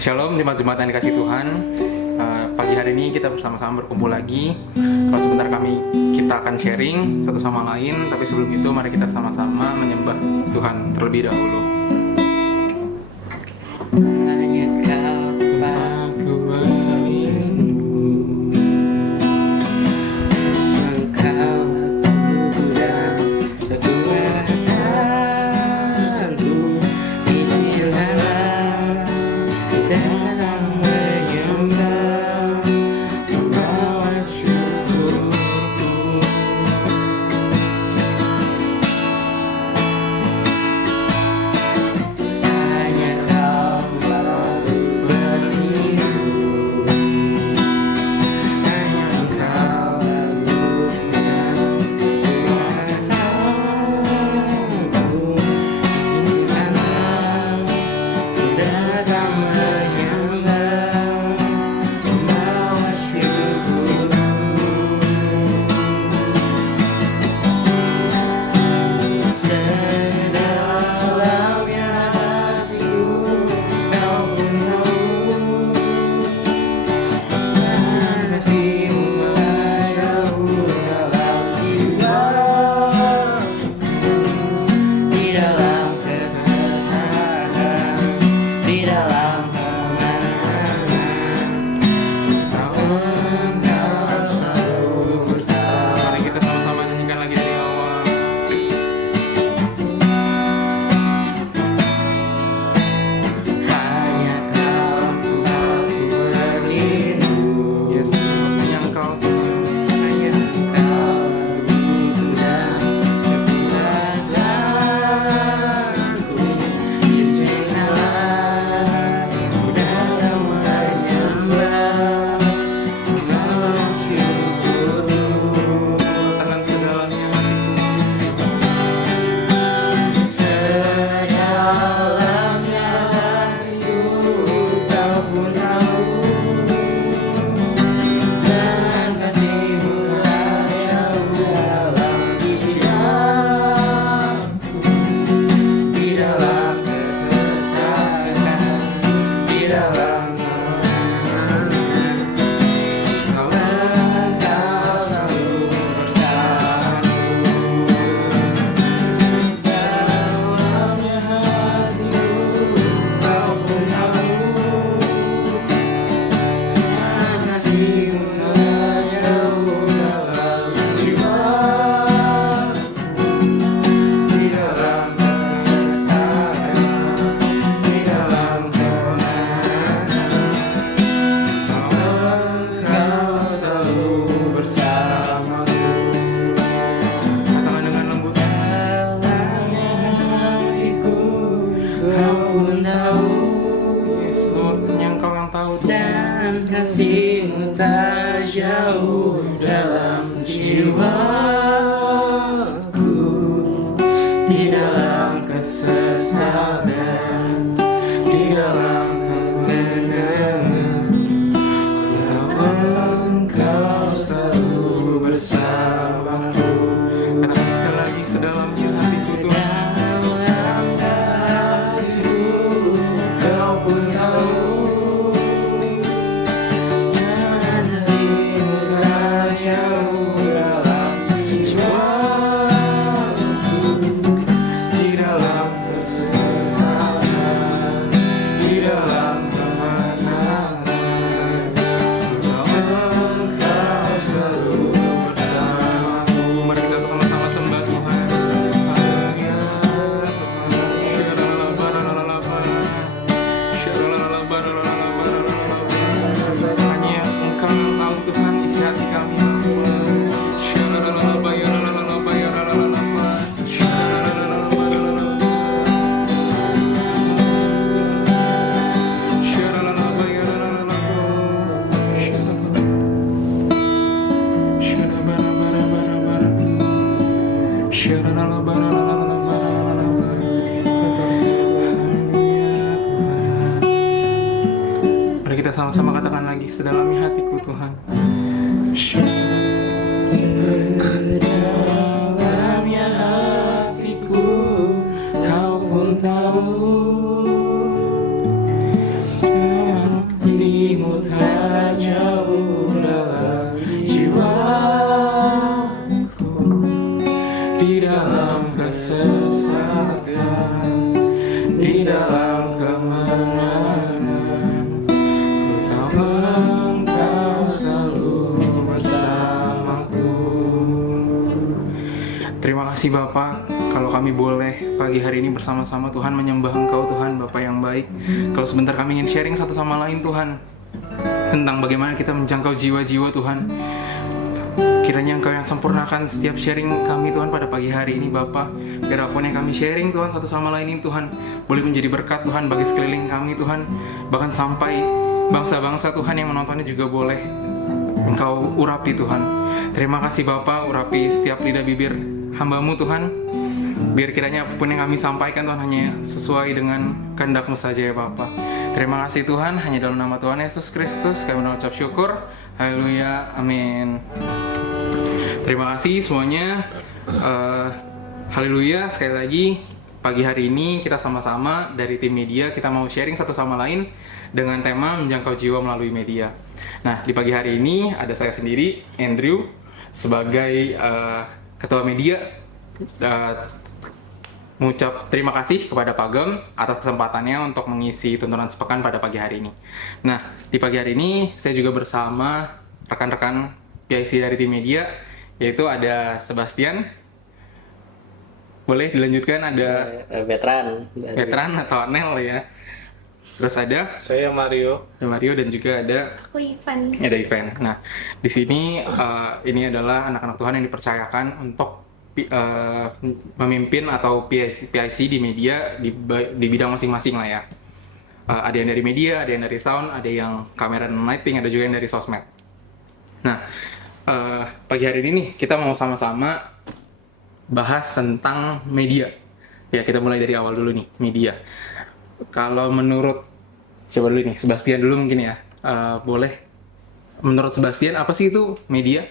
Shalom jemaat-jemaat yang dikasih Tuhan. Pagi hari ini kita bersama-sama berkumpul lagi. Kalau sebentar kita akan sharing satu sama lain. Tapi sebelum itu mari kita sama-sama menyembah Tuhan terlebih dahulu. Mari kita sama-sama katakan lagi, sedalami hatiku Tuhan. Sedalamnya hatiku, Kau pun tahu. kasih Bapa, kalau kami boleh pagi hari ini bersama-sama Tuhan menyembah Engkau Tuhan, Bapa yang baik. Kalau sebentar kami ingin sharing satu sama lain Tuhan, tentang bagaimana kita menjangkau jiwa-jiwa Tuhan. Kiranya Engkau yang sempurnakan setiap sharing kami Tuhan pada pagi hari ini Bapa. Biar apapun yang kami sharing Tuhan satu sama lain ini Tuhan boleh menjadi berkat Tuhan bagi sekeliling kami Tuhan. Bahkan sampai bangsa-bangsa Tuhan yang menontonnya juga boleh Engkau urapi Tuhan. Terima kasih Bapa, urapi setiap lidah bibir hamba-Mu Tuhan. Biar kiranya apapun yang kami sampaikan Tuhan hanya sesuai dengan kehendak-Mu saja ya Bapa. Terima kasih Tuhan, hanya dalam nama Tuhan Yesus Kristus kami mengucap syukur. Haleluya, amin. Terima kasih semuanya. Haleluya, sekali lagi pagi hari ini kita sama-sama dari tim media kita mau sharing satu sama lain dengan tema menjangkau jiwa melalui media. Nah, di pagi hari ini ada saya sendiri, Andrew, sebagai ketua media. Mengucap terima kasih kepada Pagem atas kesempatannya untuk mengisi tuntunan sepekan pada pagi hari ini. Nah, di pagi hari ini saya juga bersama rekan-rekan PIC dari tim media, yaitu ada Sebastian. Boleh dilanjutkan, ada veteran atau Nel ya. Terus ada saya Mario dan juga ada aku Ivan. Ada Ivan. Nah, di sini ini adalah anak-anak Tuhan yang dipercayakan untuk memimpin atau PIC di media di bidang masing-masing lah ya. Ada yang dari media, ada yang dari sound, ada yang kamera dan lighting, ada juga yang dari sosmed. Nah, pagi hari ini nih kita mau sama-sama bahas tentang media. Ya, kita mulai dari awal dulu nih, media. Kalau menurut coba dulu nih, Sebastian dulu mungkin ya. Boleh. Menurut Sebastian apa sih itu media?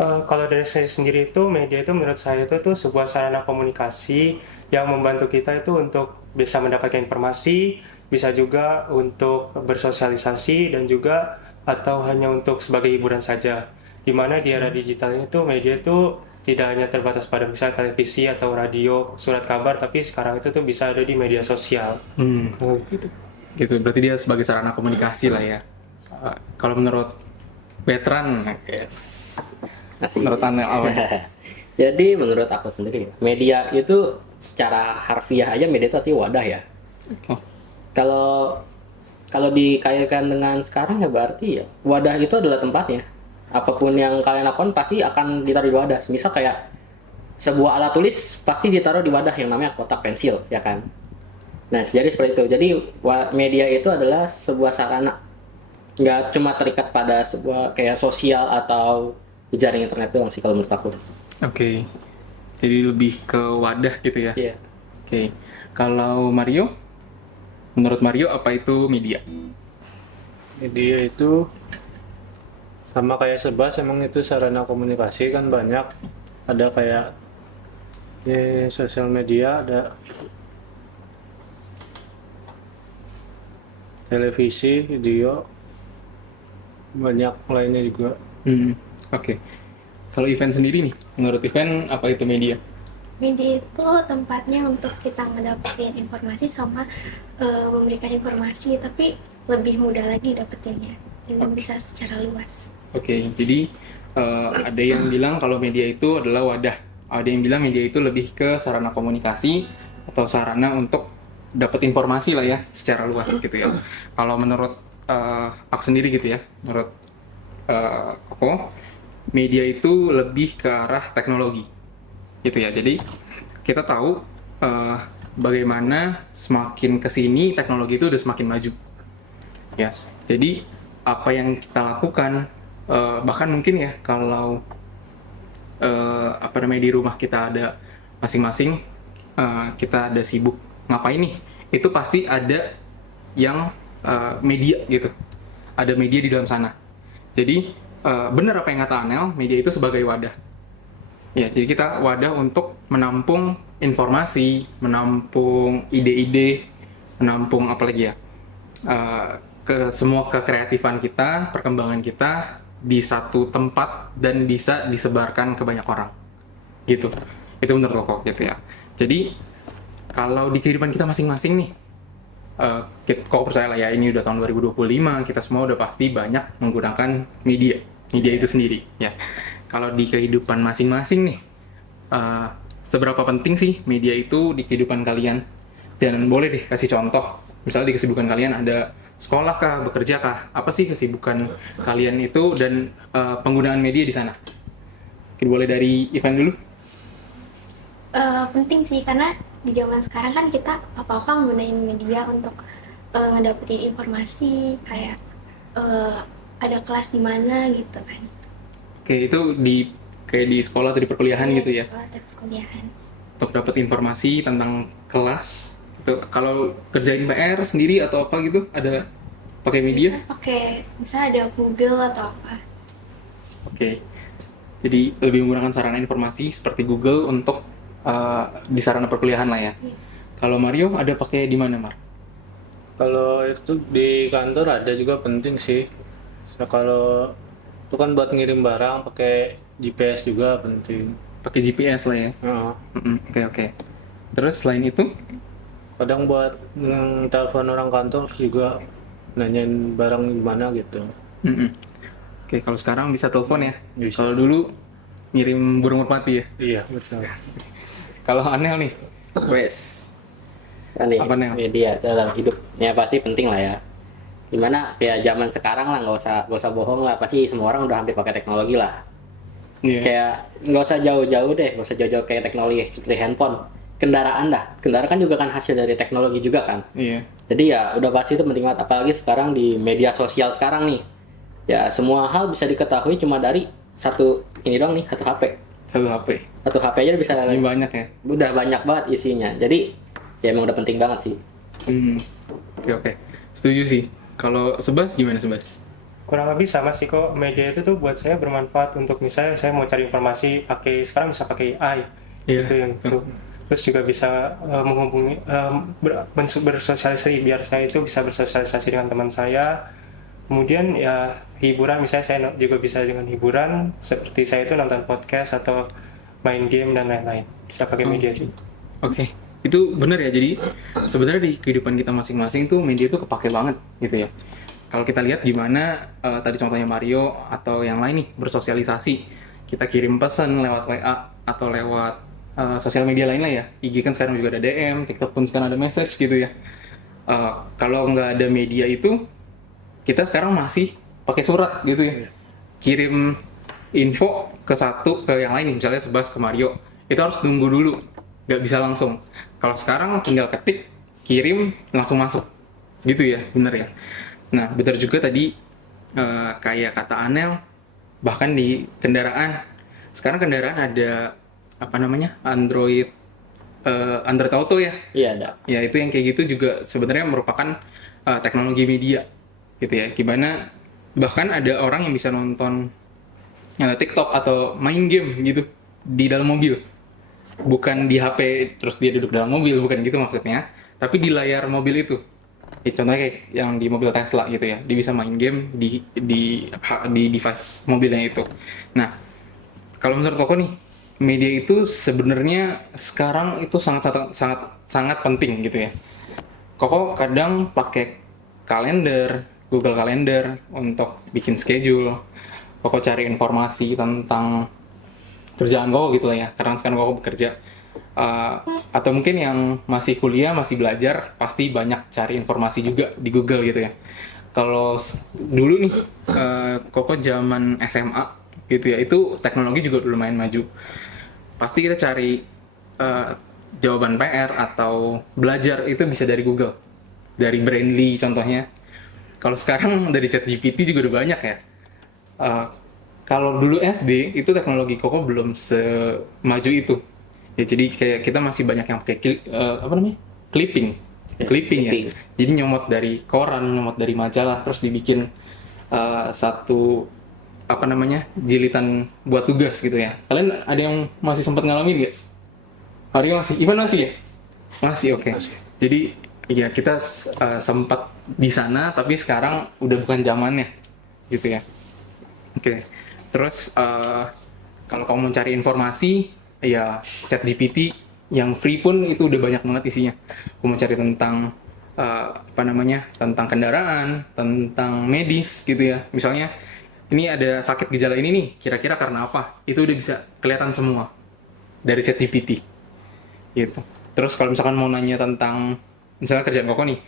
kalau dari saya sendiri itu media itu menurut saya itu tuh sebuah sarana komunikasi yang membantu kita itu untuk bisa mendapatkan informasi, bisa juga untuk bersosialisasi dan juga atau hanya untuk sebagai hiburan saja. Di mana di era digital itu media itu tidak hanya terbatas pada misalnya televisi atau radio, surat kabar, tapi sekarang itu tuh bisa ada di media sosial. Gitu, berarti dia sebagai sarana komunikasi lah ya. Kalau menurut veteran, menurut Anel awalnya. Jadi menurut aku sendiri, media itu secara harfiah aja media itu artinya wadah ya. Kalau dikaitkan dengan sekarang ya berarti ya wadah itu adalah tempatnya. Apapun yang kalian lakukan pasti akan ditaruh di wadah. Misal kayak sebuah alat tulis pasti ditaruh di wadah yang namanya kotak pensil, ya kan? Nah, jadi seperti itu. Jadi media itu adalah sebuah sarana, nggak cuma terikat pada sebuah kayak sosial atau jaring internet doang sih kalau menurut aku. Oke. Jadi lebih ke wadah gitu ya. Iya. Oke. Kalau Mario, menurut Mario apa itu media? Media itu sama kayak Sebas, emang itu sarana komunikasi kan banyak. Ada kayak di sosial media, ada televisi, video, banyak lainnya juga. Oke. Kalau event sendiri nih, menurut event apa itu media? Media itu tempatnya untuk kita mendapatkan informasi sama memberikan informasi, tapi lebih mudah lagi dapetinnya, dan bisa secara luas. Oke, jadi ada yang bilang kalau media itu adalah wadah. Ada yang bilang media itu lebih ke sarana komunikasi atau sarana untuk dapat informasi lah ya, secara luas gitu ya. Kalau menurut aku sendiri gitu ya, menurut aku, media itu lebih ke arah teknologi gitu ya. Jadi kita tahu bagaimana semakin kesini teknologi itu udah semakin maju ya. Jadi apa yang kita lakukan, bahkan mungkin ya kalau di rumah kita ada masing-masing, kita ada sibuk ngapain nih, itu pasti ada yang media gitu, ada media di dalam sana. Jadi benar apa yang kata Anel, media itu sebagai wadah. Ya, jadi kita wadah untuk menampung informasi, menampung ide-ide, menampung apa lagi ya, semua kekreatifan kita, perkembangan kita di satu tempat dan bisa disebarkan ke banyak orang. Gitu. Itu menurut aku gitu ya. Jadi kalau di kehidupan kita masing-masing nih, kok percayalah ya, ini udah tahun 2025, kita semua udah pasti banyak menggunakan media itu sendiri ya. Kalau di kehidupan masing-masing nih, seberapa penting sih media itu di kehidupan kalian? Dan boleh deh kasih contoh. Misalnya di kesibukan kalian ada sekolah kah, bekerja kah? Apa sih kesibukan kalian itu dan penggunaan media di sana? Mungkin boleh dari Ivan dulu. Penting sih, karena di zaman sekarang kan kita apa-apa menggunakan media untuk ngedapetin informasi, kayak ada kelas di mana gitu kan. Oke, itu kayak di sekolah atau di perkuliahan Iya, gitu di ya. sekolah atau perkuliahan. Untuk dapat informasi tentang kelas. Itu kalau kerjain PR sendiri atau apa gitu ada pakai media? Bisa ada Google atau apa. Oke. Jadi lebih menggunakan sarana informasi seperti Google untuk di sarana perkuliahan lah ya. Iya. Kalau Mario ada pakai di mana, Mar? Kalau itu di kantor ada juga penting sih. So, kalau itu kan buat ngirim barang pakai GPS juga penting. Pakai GPS lah ya. Heeh. Oke. Terus selain itu, Kadang buat telepon orang kantor juga nanyain barang di mana gitu. mm-mm. Oke, kalau sekarang bisa telepon ya. Bisa. Kalau dulu ngirim burung merpati ya. Iya, betul. Kalau Anel nih, wes. Nih, Apa, Nel? media dalam hidupnya pasti penting lah ya. Dimana ya zaman sekarang lah nggak usah bohong lah, pasti semua orang udah hampir pakai teknologi lah. Iya. Kayak nggak usah jauh-jauh deh, nggak usah jauh-jauh kayak teknologi seperti handphone, kendaraan dah. Kendaraan kan juga kan hasil dari teknologi juga kan. Iya. Jadi ya udah pasti itu penting banget, apalagi sekarang di media sosial sekarang nih. Ya semua hal bisa diketahui cuma dari satu ini doang nih, satu HP. Satu HP. Satu HP aja bisa Ini banyak ya. udah banyak banget isinya. Jadi ya emang udah penting banget sih. Oke. Setuju sih. Kalau Sebas gimana Sebas? Kurang lebih sama sih kok, media itu tuh buat saya bermanfaat untuk misalnya saya mau cari informasi sekarang bisa pakai AI. Iya, Itu yang betul. itu. Terus juga bisa menghubungi bersosialisasi, biar saya itu bisa bersosialisasi dengan teman saya. Kemudian ya hiburan, misalnya saya juga bisa dengan hiburan seperti saya itu nonton podcast atau main game dan lain-lain. Bisa pakai media juga. Oke. Itu benar ya. Jadi sebenarnya di kehidupan kita masing-masing tuh media tuh kepake banget gitu ya. Kalau kita lihat gimana tadi contohnya Mario atau yang lain nih bersosialisasi, kita kirim pesan lewat WA atau lewat sosial media lain lah ya. IG kan sekarang juga ada DM, TikTok pun sekarang ada message gitu ya. Kalau nggak ada media itu, kita sekarang masih pakai surat gitu ya. Kirim info ke yang lain, misalnya Sebas ke Mario, itu harus tunggu dulu, nggak bisa langsung. Kalau sekarang tinggal ketik, kirim, langsung masuk, gitu ya, bener ya. Nah, benar juga tadi kayak kata Anel, bahkan di kendaraan. Sekarang kendaraan ada apa namanya Android Auto ya. Iya ada. Ya itu yang kayak gitu juga sebenarnya merupakan teknologi media, gitu ya. Gimana bahkan ada orang yang bisa nonton TikTok atau main game gitu di dalam mobil. Bukan di HP terus dia duduk dalam mobil, bukan gitu maksudnya. Tapi di layar mobil itu. Contohnya kayak yang di mobil Tesla gitu ya, dia bisa main game di device mobilnya itu. Nah, kalau menurut Koko nih, media itu sebenarnya sekarang itu sangat penting gitu ya. Koko kadang pakai kalender, Google Calendar untuk bikin schedule. Koko cari informasi tentang kerjaan Koko gitu lah ya, karena sekarang Koko bekerja. Atau mungkin yang masih kuliah, masih belajar, pasti banyak cari informasi juga di Google gitu ya. Kalau dulu nih, Koko zaman SMA gitu ya, itu teknologi juga lumayan maju. Pasti kita cari jawaban PR atau belajar itu bisa dari Google, dari Brandly contohnya. Kalau sekarang dari ChatGPT juga udah banyak ya. Kalau dulu SD itu teknologi Koko belum semaju itu. Ya, jadi kayak kita masih banyak yang pakai clipping ya. Jadi nyomot dari koran, nyomot dari majalah, terus dibikin satu jilitan buat tugas gitu ya. Kalian ada yang masih sempat ngalamin nggak? Mario masih, Ivan masih ya? Masih, oke. Jadi ya kita sempat di sana, tapi sekarang udah bukan zamannya, gitu ya. Oke. Terus kalau kamu mau cari informasi, ya ChatGPT yang free pun itu udah banyak banget isinya. Kamu mau cari tentang tentang kendaraan, tentang medis gitu ya. Misalnya ini ada sakit gejala ini nih, kira-kira karena apa? Itu udah bisa kelihatan semua dari ChatGPT. gitu. Terus kalau misalkan mau nanya tentang misalnya kerjaan Koko nih,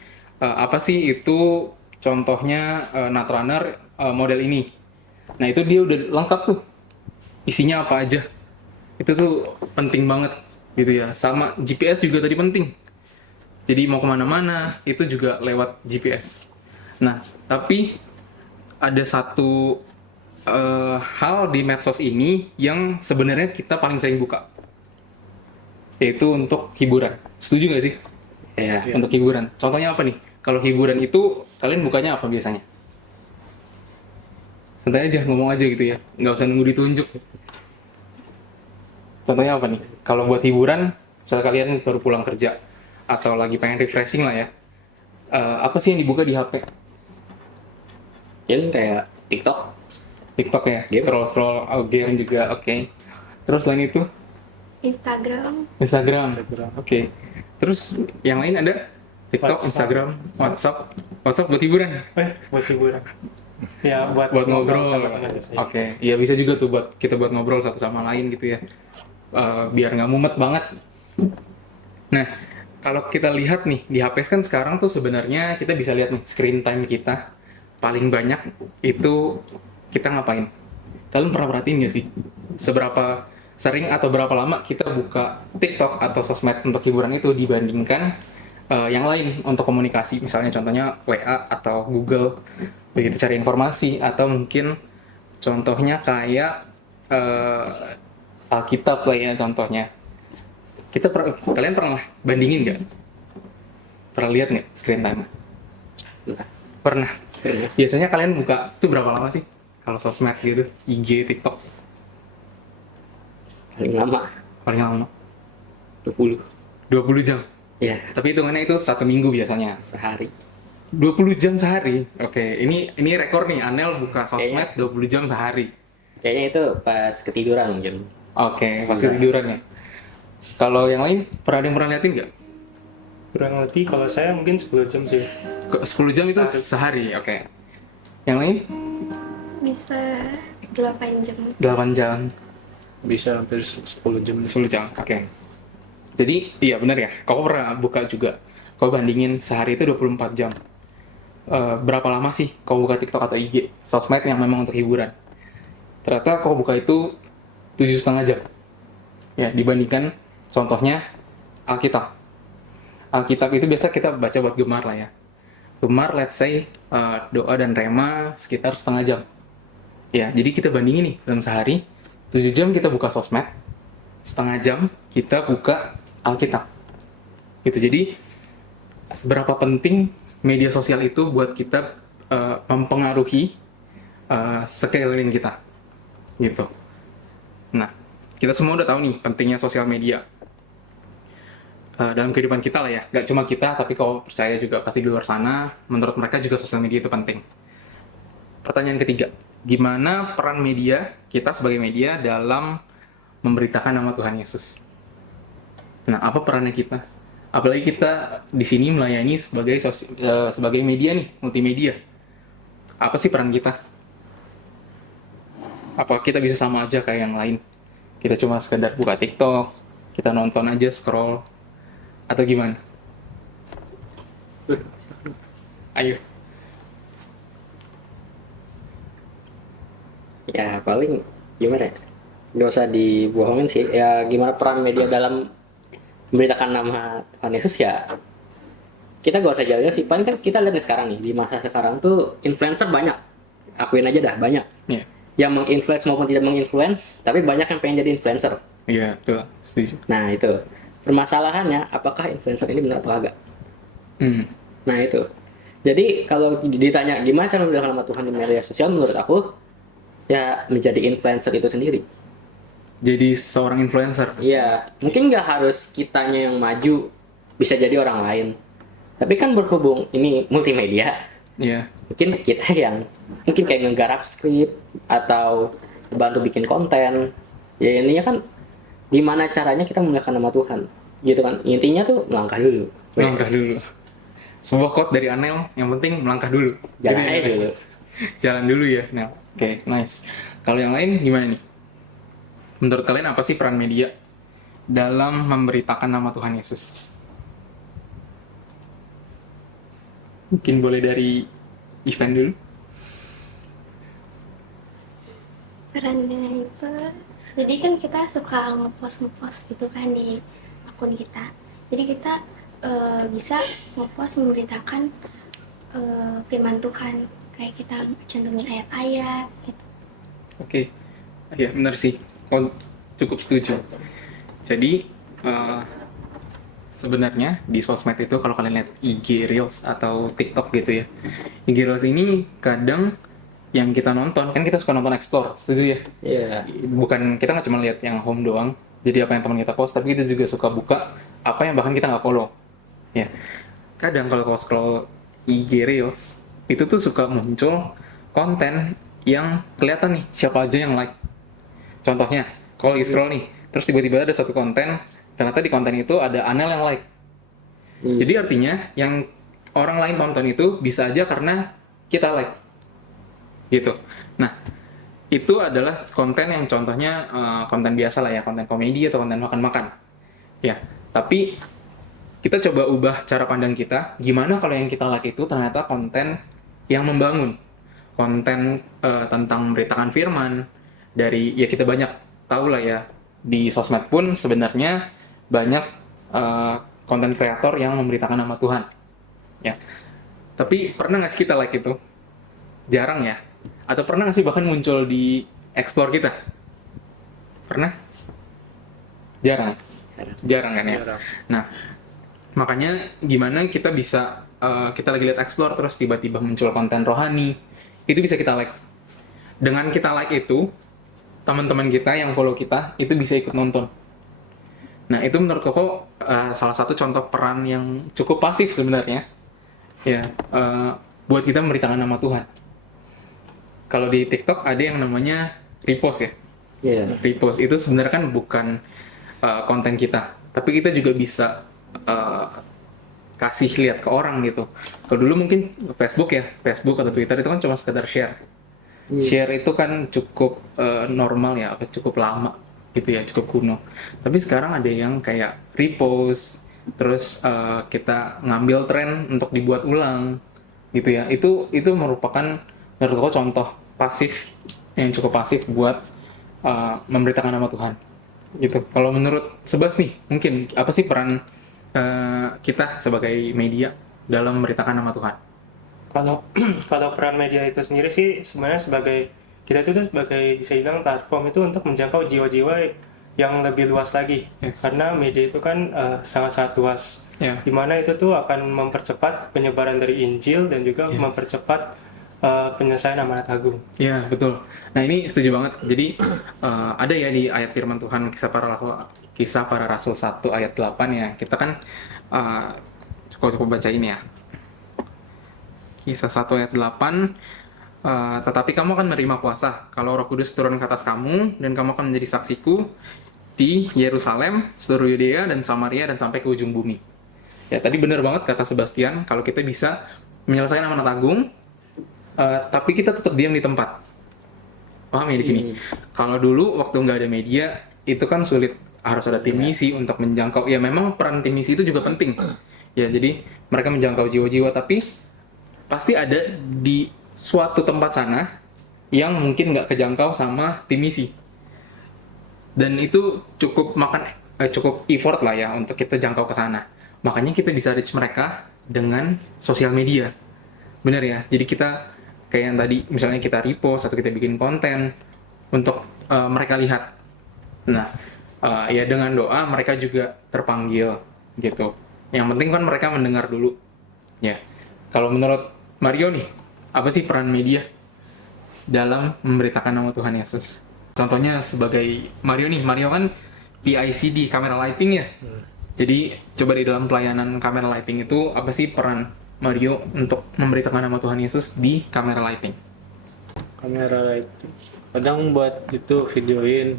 apa sih itu contohnya Netrunner model ini? Nah itu dia udah lengkap tuh, isinya apa aja. Itu tuh penting banget gitu ya. Sama GPS juga tadi penting. Jadi mau kemana-mana itu juga lewat GPS. Nah tapi ada satu hal di medsos ini yang sebenarnya kita paling sering buka, yaitu untuk hiburan. Setuju nggak sih? Ya, Untuk hiburan. Contohnya apa nih? Kalau hiburan itu kalian bukanya apa biasanya? Santai aja, ngomong aja gitu ya. Nggak usah nunggu ditunjuk. Contohnya apa nih? Kalau buat hiburan, misalnya kalian baru pulang kerja atau lagi pengen refreshing lah ya. Apa sih yang dibuka di HP? ini kayak TikTok. TikTok ya? Game. Scroll-scroll, game juga, oke. Terus selain itu? Instagram. Instagram. Oke. Terus yang lain ada? TikTok, WhatsApp. Instagram, WhatsApp. WhatsApp buat hiburan? Buat hiburan. Ya, buat Ngobrol. sama teman biasanya. Oke, ya bisa juga tuh buat kita buat ngobrol satu sama lain gitu ya. Biar nggak mumet banget. Nah, kalau kita lihat nih di HP kan sekarang tuh sebenarnya kita bisa lihat nih screen time kita paling banyak itu kita ngapain? Kalian pernah perhatiin nggak sih seberapa sering atau berapa lama kita buka TikTok atau sosmed untuk hiburan itu dibandingkan yang lain untuk komunikasi, misalnya contohnya WA atau Google begitu cari informasi, atau mungkin contohnya kayak Alkitab lah ya contohnya. Kalian pernah bandingin nggak? Pernah lihat nggak screen time? Pernah. Biasanya kalian buka itu berapa lama sih? Kalau sosmed gitu, IG, TikTok Paling lama paling lama 20. 20 jam. Ya, Tapi hitungannya itu 1 minggu biasanya. sehari. 20 jam sehari. Oke, ini rekor nih. Anel buka sosmed 20 jam sehari. Kayaknya itu pas ketiduran mungkin. Oke, pasti tiduran ya. Kalau yang lain, pernah ada yang pernah liatin nggak? Kurang lebih kalau saya mungkin 10 jam sih. 10 jam itu sehari, oke. Yang lain, Bisa 8 jam. 8 jam, Bisa hampir 10 jam. 10 jam, oke. Jadi, iya benar ya, kau pernah buka juga. Kau bandingin sehari itu 24 jam. Berapa lama sih kau buka TikTok atau IG? Sosmed yang memang untuk hiburan. Ternyata kau buka itu 7,5 jam. Ya, dibandingkan contohnya Alkitab. Alkitab itu biasa kita baca buat gemar lah ya. Gemar, let's say, doa dan rema sekitar setengah jam. Ya, jadi kita bandingin nih, dalam sehari, 7 jam kita buka sosmed, setengah jam kita buka Alkitab. Gitu, jadi seberapa penting media sosial itu buat kita mempengaruhi sekeliling kita. Gitu. Nah, kita semua udah tahu nih pentingnya sosial media dalam kehidupan kita lah ya. Gak cuma kita, tapi kalau percaya juga pasti di luar sana, menurut mereka juga sosial media itu penting. Pertanyaan ketiga, gimana peran media, kita sebagai media dalam memberitakan nama Tuhan Yesus? Nah, apa perannya kita? Apalagi kita di sini melayani sebagai media nih, multimedia. Apa sih peran kita? Apa kita bisa sama aja kayak yang lain? Kita cuma sekedar buka TikTok, kita nonton aja, scroll, atau gimana? Ayo. Ya paling gimana ya? Nggak usah dibohongin sih. Ya gimana peran media dalam memberitakan nama Tuhan Yesus ya? Kita gak usah jauh-jauh sih. Paling kan kita lihat nih sekarang nih, di masa sekarang tuh influencer banyak. Akuin aja dah, banyak. Iya, Yang menginfluence maupun tidak menginfluence, tapi banyak yang pengen jadi influencer. iya, betul, setuju. Nah itu. Permasalahannya, apakah influencer ini benar atau kagak? Nah itu. Jadi kalau ditanya gimana cara memberitakan nama Tuhan di media sosial, menurut aku ya menjadi influencer itu sendiri. Jadi seorang influencer. Iya, mungkin nggak harus kitanya yang maju, bisa jadi orang lain. Tapi kan berhubung ini multimedia, Iya, mungkin kita yang mungkin kayak nggarap skrip atau bantu bikin konten. Ya intinya kan gimana caranya kita memuliakan nama Tuhan, gitu kan? Intinya tuh melangkah dulu. melangkah dulu. Sebuah quote dari Anel, yang penting melangkah dulu. Jalan Gitu ya. aja dulu. Jalan dulu ya. Nah, oke, nice. Kalau yang lain gimana nih? Menurut kalian apa sih peran media dalam memberitakan nama Tuhan Yesus? Mungkin boleh dari Ivan dulu. Perannya itu, jadi kan kita suka ngepost gitu kan di akun kita. Jadi kita bisa ngepost memberitakan firman Tuhan, kayak kita cantumin ayat-ayat gitu. Oke, ya benar sih. Cukup setuju. Jadi sebenarnya di sosmed itu kalau kalian lihat IG Reels atau TikTok gitu ya, IG Reels ini kadang yang kita nonton, kan kita suka nonton explore, setuju ya? Iya. Bukan, kita nggak cuma lihat yang home doang, jadi apa yang teman kita post, tapi kita juga suka buka apa yang bahkan kita nggak follow. Ya, kadang kalau scroll IG Reels, itu tuh suka muncul konten yang kelihatan nih, siapa aja yang like. Contohnya, kalau lagi scroll nih, terus tiba-tiba ada satu konten, ternyata di konten itu ada Anel yang like. Jadi artinya, yang orang lain tonton itu bisa aja karena kita like. Gitu. Nah, itu adalah konten yang contohnya konten biasa lah ya, konten komedi atau konten makan-makan. Ya, tapi kita coba ubah cara pandang kita, gimana kalau yang kita like itu ternyata konten yang membangun. Konten tentang memberitakan firman, dari, ya kita banyak tahu lah ya, di sosmed pun sebenarnya banyak konten kreator yang memberitakan nama Tuhan. Ya, tapi pernah nggak sih kita like itu? Jarang ya. Atau pernah nggak sih bahkan muncul di explore kita? Pernah? Jarang. Jarang kan ya? Jarang. Nah, makanya gimana kita bisa, kita lagi lihat explore terus tiba-tiba muncul konten rohani, itu bisa kita like. Dengan kita like itu, teman-teman kita yang follow kita, itu bisa ikut nonton. Nah, itu menurut Koko salah satu contoh peran yang cukup pasif sebenarnya. Ya, buat kita memberitakan nama Tuhan. Kalau di TikTok ada yang namanya repost ya. Iya. Repost itu sebenarnya kan bukan konten kita, tapi kita juga bisa kasih lihat ke orang gitu. Kalau dulu mungkin Facebook ya, Facebook atau Twitter itu kan cuma sekedar share. Share itu kan cukup normal ya, cukup lama gitu ya, cukup kuno. Tapi sekarang ada yang kayak repost, terus kita ngambil tren untuk dibuat ulang gitu ya. Itu merupakan menurut aku contoh pasif yang cukup pasif buat memberitakan nama Tuhan gitu. Kalau menurut Sebas nih, mungkin apa sih peran kita sebagai media dalam memberitakan nama Tuhan? Kalau peran media itu sendiri sih sebenarnya kita itu sebagai bisa dibilang platform itu untuk menjangkau jiwa-jiwa yang lebih luas lagi. Yes. Karena media itu kan sangat-sangat luas. Ya. Dimana itu tuh akan mempercepat penyebaran dari Injil dan juga Yes. mempercepat penyelesaian amanat agung. Iya, betul. Nah, ini setuju banget. Jadi, ada ya di ayat firman Tuhan, Kisah Para Rasul 1 ayat 8 ya. Kita kan cukup baca ini ya. Kisah 1 ayat 8, tetapi kamu akan menerima kuasa kalau Roh Kudus turun ke atas kamu, dan kamu akan menjadi saksiku di Yerusalem, seluruh Yudea dan Samaria, dan sampai ke ujung bumi. Ya, tadi benar banget kata Sebastian, kalau kita bisa menyelesaikan amanat agung, tapi kita tetap diam di tempat. Paham ya di sini? Kalau dulu waktu nggak ada media, itu kan sulit, harus ada tim misi untuk menjangkau. Ya memang peran tim misi itu juga penting. Ya, jadi mereka menjangkau jiwa-jiwa, tapi pasti ada di suatu tempat sana yang mungkin nggak kejangkau sama tim misi. Dan itu cukup cukup effort lah ya untuk kita jangkau ke sana. Makanya kita bisa reach mereka dengan sosial media. Bener ya? Jadi kita kayak yang tadi, misalnya kita repost atau kita bikin konten untuk mereka lihat. Nah, ya dengan doa mereka juga terpanggil gitu. Yang penting kan mereka mendengar dulu. Ya. Kalau menurut Mario nih, apa sih peran media dalam memberitakan nama Tuhan Yesus? Contohnya sebagai Mario nih, Mario kan PIC di kamera lighting ya. Jadi coba di dalam pelayanan kamera lighting itu apa sih peran Mario untuk memberitakan nama Tuhan Yesus di kamera lighting? Kamera lighting kadang buat itu videoin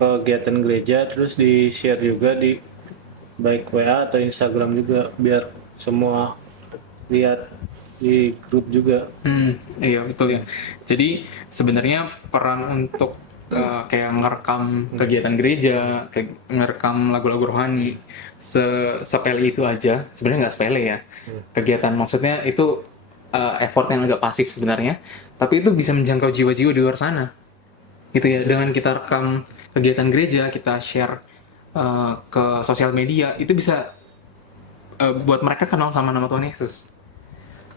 kegiatan gereja, terus di share juga di baik WA atau Instagram juga, biar semua lihat di grup juga. Iya betul ya. Jadi sebenarnya peran untuk kayak ngerekam kegiatan gereja, kayak ngerekam lagu-lagu rohani, sepele itu aja. Sebenarnya nggak sepele ya. Kegiatan maksudnya itu effort yang agak pasif sebenarnya, tapi itu bisa menjangkau jiwa-jiwa di luar sana. Gitu ya, dengan kita rekam kegiatan gereja, kita share ke sosial media, itu bisa buat mereka kenal sama nama Tuhan Yesus.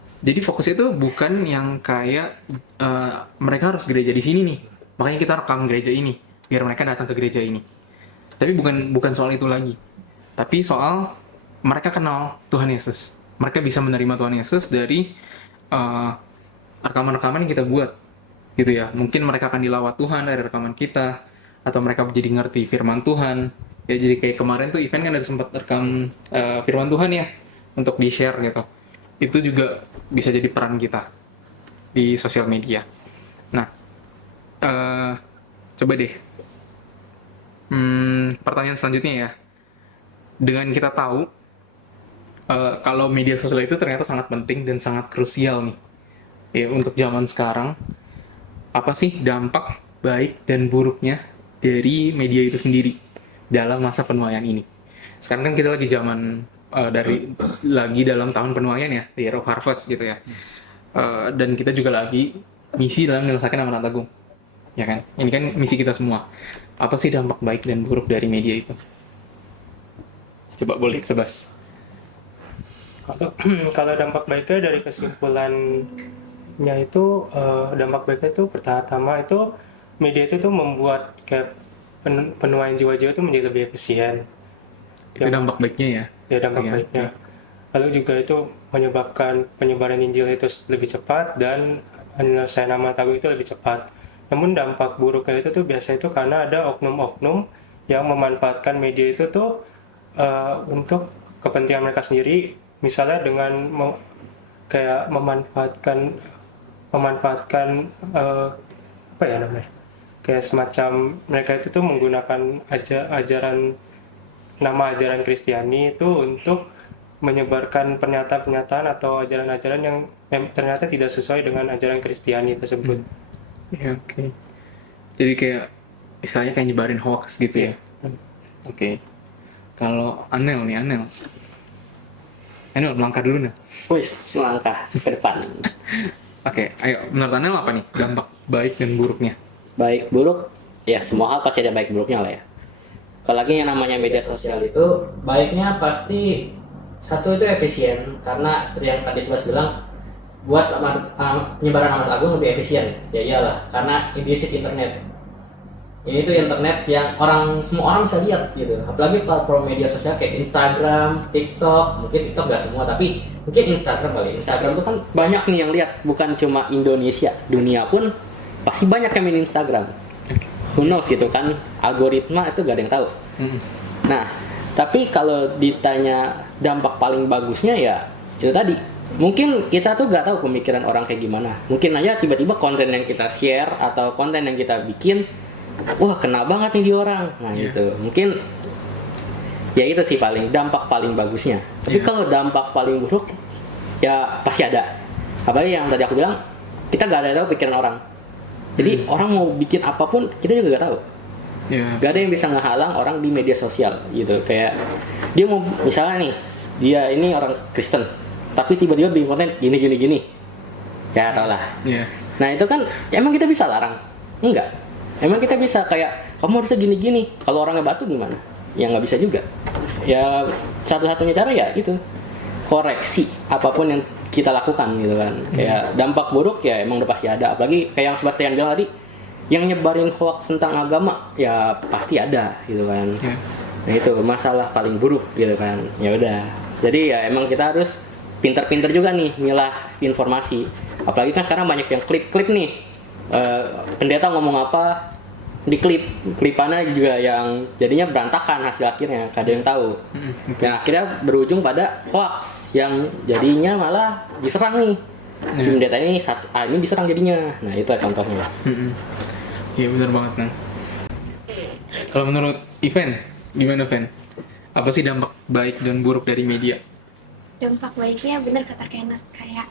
Jadi fokus itu bukan yang kayak mereka harus gereja di sini nih, makanya kita rekam gereja ini biar mereka datang ke gereja ini. Tapi bukan soal itu lagi, tapi soal mereka kenal Tuhan Yesus. Mereka bisa menerima Tuhan Yesus dari rekaman-rekaman yang kita buat, gitu ya. Mungkin mereka akan dilawat Tuhan dari rekaman kita, atau mereka jadi ngerti firman Tuhan. Ya, jadi kayak kemarin tuh event kan ada sempat rekam firman Tuhan ya untuk di share gitu. Itu juga bisa jadi peran kita di sosial media. Nah, coba deh pertanyaan selanjutnya ya. Dengan kita tahu kalau media sosial itu ternyata sangat penting dan sangat krusial nih ya, untuk zaman sekarang, apa sih dampak baik dan buruknya dari media itu sendiri dalam masa penuaian ini? Sekarang kan kita lagi zaman lagi dalam tahun penuaian ya, the year of harvest gitu ya. Dan kita juga lagi misi dalam menyelesaikan amanat agung, ya kan? Ini kan misi kita semua. Apa sih dampak baik dan buruk dari media itu? Coba boleh Sebas. Kalau dampak baiknya dari kesimpulannya itu, dampak baiknya itu pertama itu media itu tuh membuat kayak penuaian jiwa-jiwa itu menjadi lebih efisien. Itu dampak baiknya ya? Ya, dampak Iya, baiknya. Lalu juga itu menyebabkan penyebaran Injil itu lebih cepat dan penyelesaian amanat agung itu lebih cepat. Namun dampak buruknya itu tuh biasa itu karena ada oknum-oknum yang memanfaatkan media itu tuh untuk kepentingan mereka sendiri, misalnya dengan kayak memanfaatkan apa ya namanya, kayak semacam mereka itu tuh menggunakan nama ajaran Kristiani itu untuk menyebarkan pernyataan-pernyataan atau ajaran-ajaran yang ternyata tidak sesuai dengan ajaran Kristiani tersebut. Ya, oke. Jadi kayak istilahnya kayak nyebarin hoax gitu ya. Oke. Kalau Anel melangkah dulu nih. Wis, melangkah ke depan. Oke, ayo menurut Anel apa nih dampak baik dan buruknya? Baik buruk, ya semua hal pasti ada baik buruknya lah ya. Apalagi yang namanya media sosial itu, baiknya pasti satu itu efisien, karena seperti yang tadi Sebas bilang, buat penyebaran amanat agung lebih efisien. Ya iyalah, karena this is internet. Ini tuh internet yang semua orang bisa lihat gitu. Apalagi platform media sosial kayak Instagram, TikTok, mungkin TikTok gak semua, tapi mungkin Instagram kali. Instagram tuh kan banyak nih yang lihat, bukan cuma Indonesia, dunia pun pasti banyak yang main Instagram. Who knows gitu kan, algoritma itu gak ada yang tahu. Nah, tapi kalau ditanya dampak paling bagusnya ya itu tadi. Mungkin kita tuh gak tahu pemikiran orang kayak gimana. Mungkin aja tiba-tiba konten yang kita share atau konten yang kita bikin, wah kena banget nih di orang. Nah gitu. Mungkin ya itu sih dampak paling bagusnya. Tapi kalau dampak paling buruk ya pasti ada. Apalagi yang tadi aku bilang, kita gak ada tahu pikiran orang. Jadi orang mau bikin apapun kita juga gak tahu. Gak ada yang bisa ngehalang orang di media sosial gitu. Kayak dia mau misalnya nih, dia ini orang Kristen, tapi tiba-tiba bikin konten gini. Ya tau lah. Nah itu kan emang kita bisa larang? Enggak. Emang kita bisa kayak kamu harusnya gini. Kalau orang ngebatu gimana? Ya nggak bisa juga. Ya satu-satunya cara ya itu koreksi apapun yang kita lakukan gitu kan. Kayak dampak buruk ya emang udah pasti ada. Apalagi kayak yang Sebastian bilang tadi, yang nyebarin hoax tentang agama ya pasti ada gitu kan. Nah itu masalah paling buruk gitu kan. Ya udah. Jadi ya emang kita harus pinter-pinter juga nih milah informasi. Apalagi kan sekarang banyak yang klip nih. Pendeta ngomong apa di klipannya juga yang jadinya berantakan hasil akhirnya, gak ada yang tahu. Yang akhirnya berujung pada hoax yang jadinya malah diserang nih. Si pendeta ini ini diserang jadinya. Nah itu contohnya. Iya benar banget nah. Kalau menurut Ivan, gimana Van? Apa sih dampak baik dan buruk dari media? Dampak baiknya benar kata Kenneth, kayak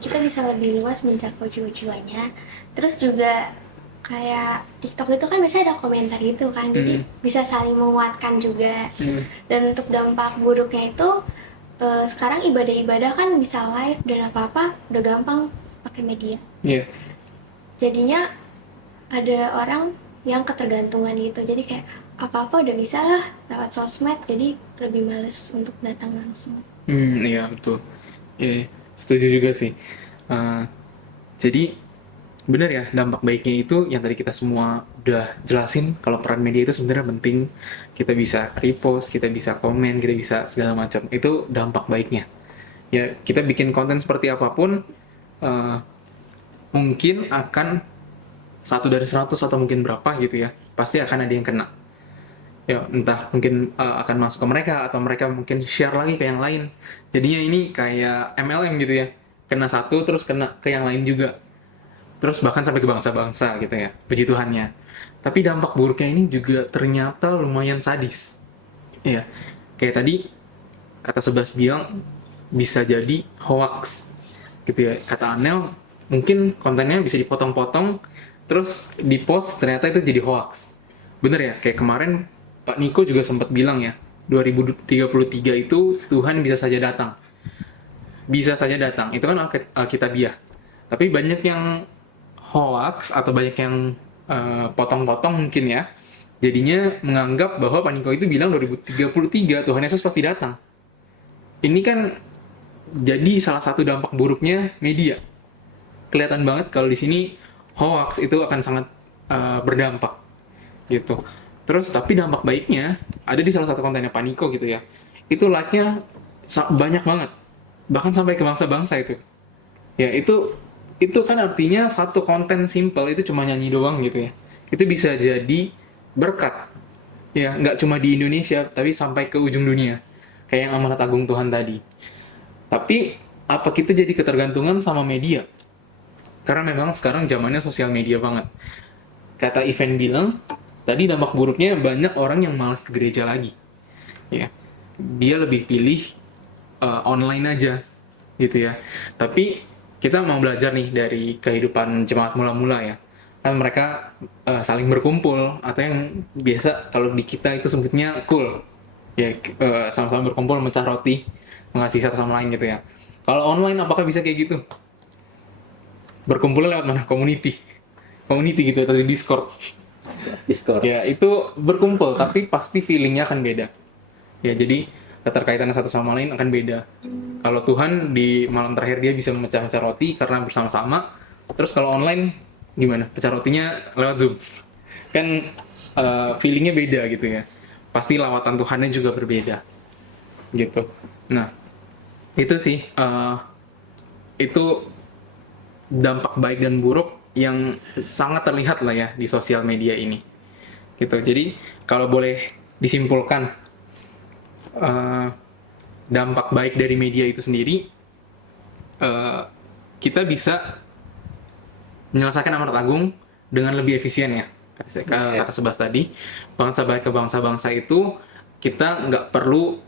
kita bisa lebih luas menjangkau jiwa-jiwanya. Terus juga kayak TikTok itu kan biasanya ada komentar gitu kan, jadi bisa saling menguatkan juga. Dan untuk dampak buruknya itu sekarang ibadah-ibadah kan bisa live dan apa-apa udah gampang pakai media. Iya. Jadinya ada orang yang ketergantungan gitu, jadi kayak apa-apa udah bisa lah lewat sosmed, jadi lebih males untuk datang langsung. Iya betul. Iya, setuju juga sih. Jadi benar ya, dampak baiknya itu yang tadi kita semua udah jelasin, kalau peran media itu sebenarnya penting. Kita bisa repost, kita bisa komen, kita bisa segala macam. Itu dampak baiknya. Ya, kita bikin konten seperti apapun, mungkin akan 1 dari 100 atau mungkin berapa gitu ya, pasti akan ada yang kena. Ya, entah mungkin akan masuk ke mereka, atau mereka mungkin share lagi ke yang lain. Jadinya ini kayak MLM gitu ya, kena satu terus kena ke yang lain juga. Terus bahkan sampai ke bangsa-bangsa gitu ya, puji Tuhannya. Tapi dampak buruknya ini juga ternyata lumayan sadis. Iya, kayak tadi kata Sebas bilang bisa jadi hoax gitu ya. Kata Anel mungkin kontennya bisa dipotong-potong terus di-post, ternyata itu jadi hoax. Bener ya, kayak kemarin Pak Niko juga sempat bilang ya, 2033 itu Tuhan bisa saja datang. Bisa saja datang, itu kan Alkitabiah. Tapi banyak yang hoax atau banyak yang potong-potong mungkin ya, jadinya menganggap bahwa Pak Niko itu bilang 2033 Tuhan Yesus pasti datang. Ini kan jadi salah satu dampak buruknya media. Kelihatan banget kalau di sini hoax itu akan sangat berdampak gitu. Terus tapi dampak baiknya ada di salah satu kontennya Pak Niko gitu ya, itu like-nya banyak banget, bahkan sampai ke bangsa-bangsa itu ya. Itu kan artinya satu konten simple itu cuma nyanyi doang gitu ya, itu bisa jadi berkat ya, nggak cuma di Indonesia tapi sampai ke ujung dunia kayak yang amanat agung Tuhan tadi. Tapi apa kita jadi ketergantungan sama media? Karena memang sekarang zamannya sosial media banget. Kata Ivan bilang tadi, dampak buruknya banyak orang yang malas ke gereja lagi ya, dia lebih pilih online aja gitu ya. Tapi kita mau belajar nih dari kehidupan jemaat mula-mula ya, kan mereka saling berkumpul, atau yang biasa kalau di kita itu sebutnya cool ya, sama-sama berkumpul, mecah roti, mengasihi satu sama lain gitu ya. Kalau online apakah bisa kayak gitu? Berkumpulnya lewat mana? Community gitu, atau di Discord ya, itu berkumpul tapi pasti feelingnya akan beda ya. Jadi keterkaitan satu sama lain akan beda. Kalau Tuhan di malam terakhir dia bisa memecah-mecah roti karena bersama-sama. Terus kalau online gimana? Pecah rotinya lewat Zoom. Kan feelingnya beda gitu ya. Pasti lawatan Tuhannya juga berbeda. Gitu. Nah, itu sih itu dampak baik dan buruk yang sangat terlihat lah ya di sosial media ini. Gitu. Jadi kalau boleh disimpulkan, dampak baik dari media itu sendiri, kita bisa menyelesaikan amanat agung dengan lebih efisien ya. Kata Sebas tadi, bangsa baik ke bangsa-bangsa itu kita nggak perlu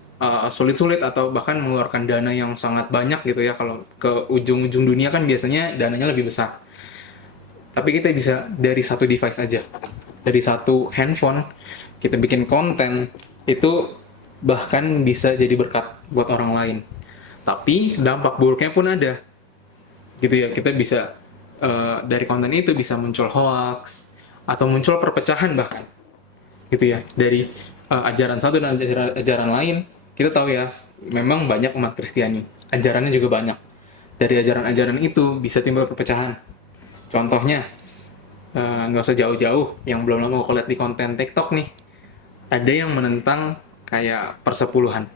sulit-sulit atau bahkan mengeluarkan dana yang sangat banyak gitu ya. Kalau ke ujung-ujung dunia kan biasanya dananya lebih besar. Tapi kita bisa dari satu device aja, dari satu handphone, kita bikin konten, itu bahkan bisa jadi berkat buat orang lain. Tapi dampak buruknya pun ada gitu ya. Kita bisa dari konten itu bisa muncul hoax atau muncul perpecahan bahkan gitu ya, dari ajaran satu dan ajaran lain. Kita tahu ya, memang banyak umat Kristiani, ajarannya juga banyak. Dari ajaran-ajaran itu bisa timbul perpecahan. Contohnya nggak usah jauh-jauh, yang belum lama gue lihat di konten TikTok nih, ada yang menentang kayak persepuluhan.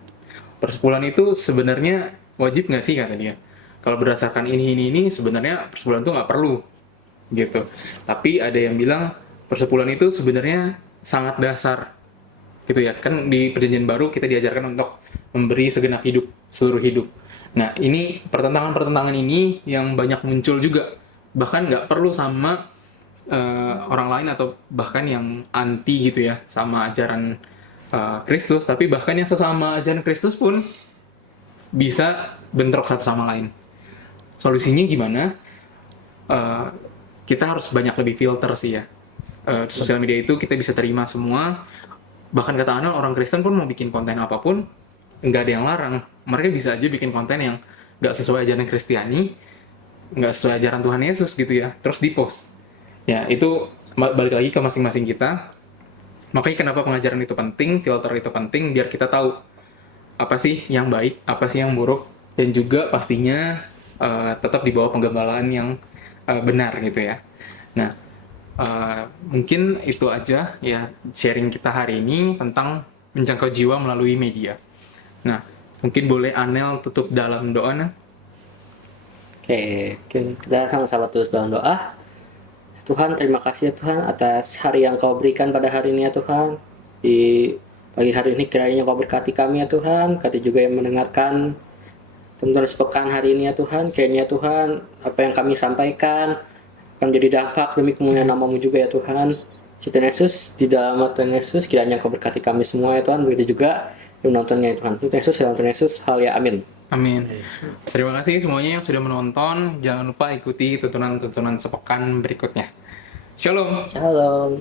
Persepuluhan itu sebenarnya wajib nggak sih kata dia? Kalau berdasarkan ini sebenarnya persepuluhan itu nggak perlu gitu. Tapi ada yang bilang persepuluhan itu sebenarnya sangat dasar gitu ya. Kan di Perjanjian Baru kita diajarkan untuk memberi segenap hidup, seluruh hidup. Nah ini pertentangan ini yang banyak muncul juga. Bahkan nggak perlu sama orang lain, atau bahkan yang anti gitu ya sama ajaran Kristus, tapi bahkan yang sesama ajaran Kristus pun bisa bentrok satu sama lain. Solusinya gimana? kita harus banyak lebih filter sih ya. Sosial media itu kita bisa terima semua. Bahkan kata Anel, orang Kristen pun mau bikin konten apapun, nggak ada yang larang. Mereka bisa aja bikin konten yang nggak sesuai ajaran Kristiani, nggak sesuai ajaran Tuhan Yesus gitu ya, terus di post. Ya itu balik lagi ke masing-masing kita. Makanya kenapa pengajaran itu penting, filter itu penting, biar kita tahu apa sih yang baik, apa sih yang buruk, dan juga pastinya tetap di bawah penggembalaan yang benar gitu ya. Nah, mungkin itu aja ya sharing kita hari ini tentang menjangkau jiwa melalui media. Nah, mungkin boleh Anel tutup dalam doa, nah? Oke, kita sama-sama tutup dalam doa. Tuhan, terima kasih ya Tuhan atas hari yang Kau berikan pada hari ini ya Tuhan. Di pagi hari ini kiranya Kau berkati kami ya Tuhan, berkati juga yang mendengarkan teman-teman sepekan hari ini ya Tuhan. Kiranya Tuhan, apa yang kami sampaikan akan menjadi dampak demi kemuliaan nama-Mu juga ya Tuhan. Tuhan Yesus, di dalam Tuhan Yesus, kiranya Kau berkati kami semua ya Tuhan. Begitu juga yang menontonnya ya Tuhan. Tuhan Yesus, dalam Tuhan Yesus, hal ya amin. Amin. Terima kasih semuanya yang sudah menonton. Jangan lupa ikuti tuntunan-tuntunan sepekan berikutnya. Shalom. Shalom.